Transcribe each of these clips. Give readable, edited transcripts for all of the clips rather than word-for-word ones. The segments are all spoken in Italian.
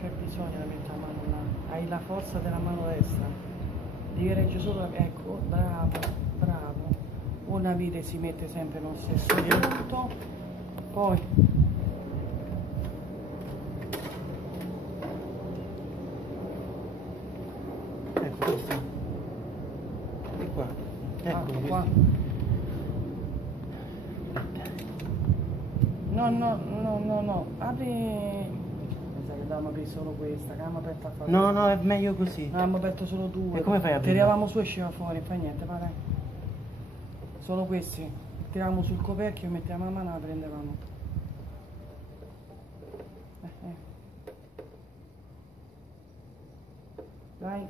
c'è bisogno di mettere la mano là, hai la forza della mano destra, devi reggere solo, ecco, bravo, bravo. Una vite si mette sempre nello stesso punto, poi ecco questo, di qua, ecco qua. No, apri. Mi sa che dobbiamo aprire solo questa, che abbiamo aperto a fare. No, è meglio così. No, abbiamo aperto solo due. E come fai a aprire? Tiravamo su e usciva fuori, fa niente, pare. Solo questi. Tiravamo sul coperchio, mettiamo la mano e la prendevamo. Dai.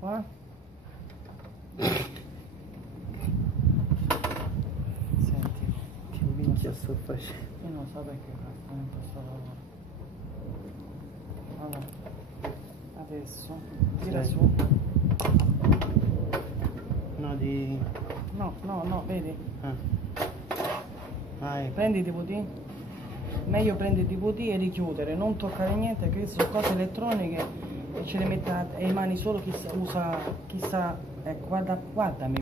Qua. Senti, Che minchia sto facendo? io non so perché cazzo non posso lavorare. Allora, adesso tira Sì. su. No, di... No, vedi? Ecco. Prendi i DVD. Meglio prendere i DVD e richiudere, non toccare niente, che sono cose elettroniche e ce le mette le mani solo chi usa, ecco, guardami.